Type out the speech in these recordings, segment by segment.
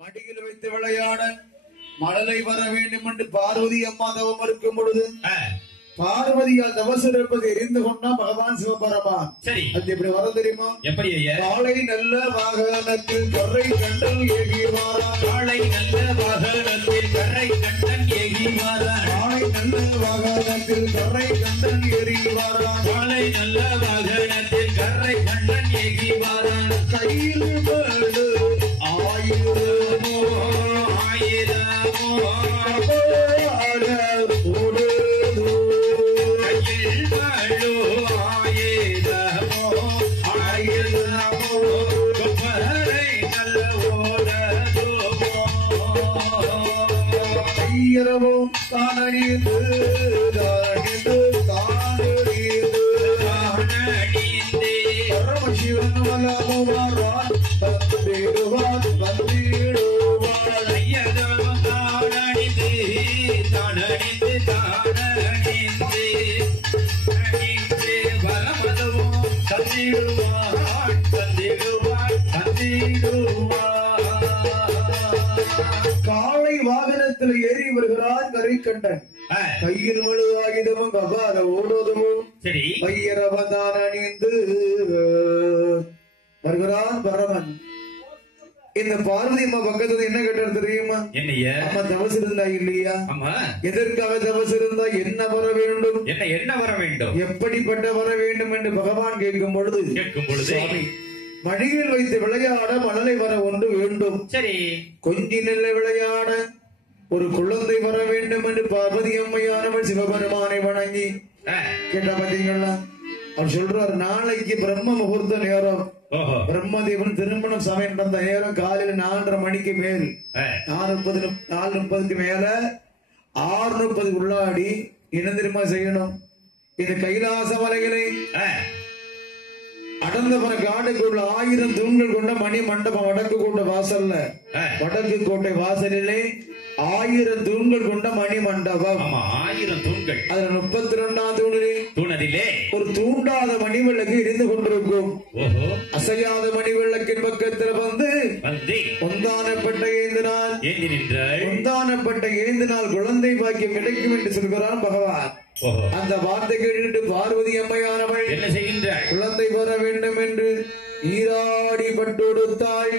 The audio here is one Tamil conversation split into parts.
மடியில் வைத்து விளையாட மழலை வர வேண்டும் என்று பார்வதி அம்மா தவம் இருக்கும் பொழுது பார்வதியால் தவசு இருப்பது எரிந்து கொண்டா பகவான் சிவபரமா. சரி, அது எப்படி வர தெரியுமா? எப்படி? காலை நல்ல வாகனத்தில் கரை கண்டன் ஏகி வாரா. காலை நல்ல வாகனத்தில் கரை கண்டன் ஏகி வாரா. காலை நல்ல வாகனத்தில் கரை கண்டன் ஏறி வாரா. காலை நல்ல வாகனத்தில் கரை கண்டன் ஏகி வாரா. கையில் படு ஆயிரமோ ஆயிரமோ இரவும் தானடிந்து தானடிந்து தானடிந்து தானடிந்து பரமசிவன் வல்லமுவாரான் தந்திடுவான் தந்திடுவான். ஐயரும் தானடிந்து தானடிந்து தானடிந்து பரமதவும் தந்திடுவான் தந்திடுவான் தந்திடுவான். காலை வாகனத்தில் ஏறி வருகிறான் கரை கண்டன். கையில் முழு ஆயுதமும் கபால ஓடுவதும் பையரவந்தான் அணிந்து வருகிறான் பரமன். இந்த பார்வதி அம்மா பக்கத்துல என்ன கேட்டார் தெரியுமா? அம்மா தவசு இருந்தா இல்லையா? எதற்காக தவசு இருந்தா என்ன வர வேண்டும், என்ன வர வேண்டும், எப்படிப்பட்ட வர வேண்டும் என்று பகவான் கேட்கும் பொழுது சுவாமி மடியில் வைத்து விளையாட மழலை வர ஒன்று வேண்டும். சரி, கொஞ்சி நெல்ல விளையாட ஒரு குழந்தை வர வேண்டும் என்று பார்வதி அம்மையானவள் சிவபெருமானை வணங்கி கேட்டா பாத்தீங்களா? அவர் சொல்றார், நாளைக்கு பிரம்ம முகூர்த்த நேரம், பிரம்மதேவன் திருமணம் சமயம் நடந்த நேரம் காலையில் 4:30 மணிக்கு மேல் 4:30 மேல 6:30 உள்ளாடி என்ன தெரியுமா செய்யணும்? இந்த கைலாச மலைகளை அடர்ந்தவன காடுக்குள்ள 1000 தூண்கள் கொண்ட மணி மண்டபம் வடக்கு கோட்டை வாசல்ல, வடக்கு கோட்டை வாசலிலே 1000 தூண்கள் கொண்ட மணி மண்டபம். 1000 தூண்கள். அதுல 32ஆம் தூணிலே ஒரு தூண்டாத மணி விளக்கு எரிந்து கொண்டிருக்கும். அசையாத மணி விளக்கின் பக்கத்தில் வந்து ஒந்தானப்பட்ட ஏந்தினால் குழந்தை பாக்கியம் கிடைக்கும் என்று சொல்கிறான் பகவான். அந்த வார்த்தை கேட்டு பார்வதி அம்மையானவள் என்ன செய்கின்றாள்? குழந்தை வர வேண்டும் என்று நீராடி பட்டுடுத்தாள்.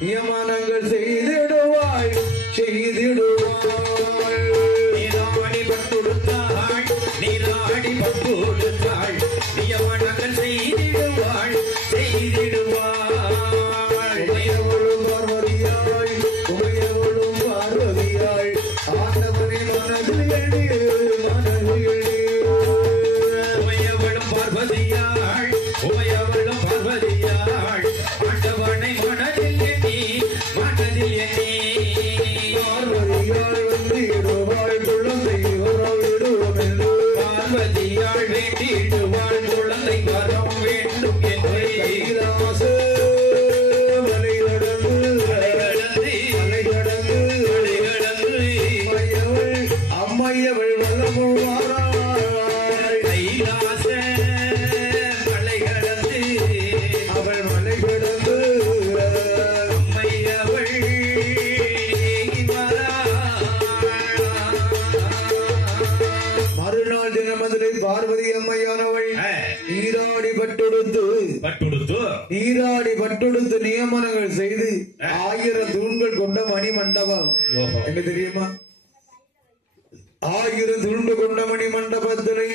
நியமனங்கள் செய்திடுவாள். நீராடி பட்டுடுத்தாள். நியமனங்கள் செய்திடுவாள். நீராடி பட்டொடுத்து நியமனங்கள் செய்து 1000 தூண்கள் கொண்ட மணி மண்டபம். என்ன தெரியுமா? 1000 தூண்கள் கொண்ட மணி மண்டபத்திலே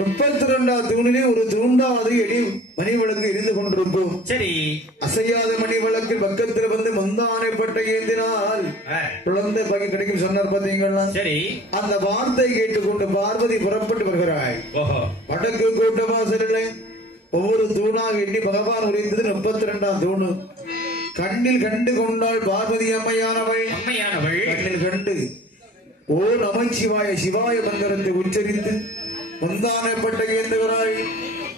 32ஆம் தூணிலே ஒரு தூண்டாவது மணி விளக்கு எரிந்து கொண்டிருக்கும். சரி, அசையாத மணி விளக்கு பக்கத்தில் வந்து மந்தானைப்பட்ட ஏந்தினால் குழந்தை பாக்கி கிடைக்கும் சொன்னார் பாத்தீங்களா? சரி, அந்த வார்த்தை கேட்டுக்கொண்டு பார்வதி புறப்பட்டு வருகிறாள். வடக்கு கோட்டை வாசலிலே ஒவ்வொரு தூணாக எண்ணி பகவான் உரைத்தது 32ஆம் தூணு. கண்ணில் கண்டு கொண்டாள் பார்வதி அம்மையானவள். கண்ணில் கண்டு ஓ நமச்சிவாய சிவாய மந்திரத்தை உச்சரித்து முந்தானப்பட்ட ஏந்துகிறாள்.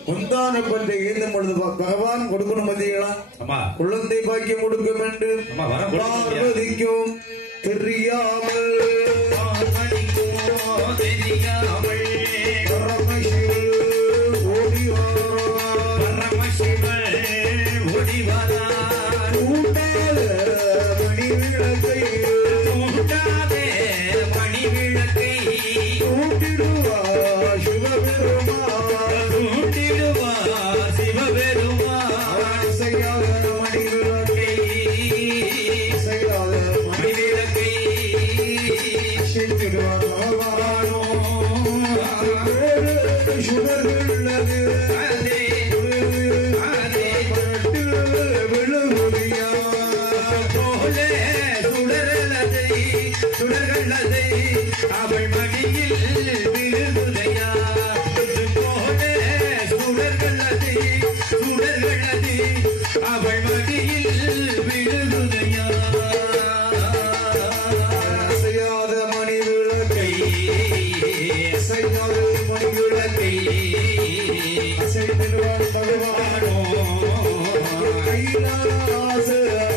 முந்தானப்பட்ட ஏந்தும் பொழுது பகவான் கொடுக்கணும் மதியங்களா? குழந்தை பாக்கியம் கொடுக்கும் என்று பார்வதிக்கும் தெரியாமல் ஓடி அவள் மடியில் விழுகுதையா போலே சுடர்களது சுடர்களது அவள் மடியில் விழுகுதையா அசையாத மணி விளக்கை அசையாத மணி விளக்கை அசைத்திடுவான் பகவானோ கைலாச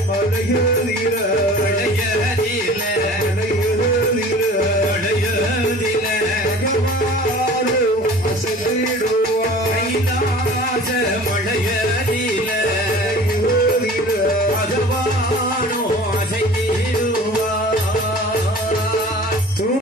மலையதில கைலாச மலைய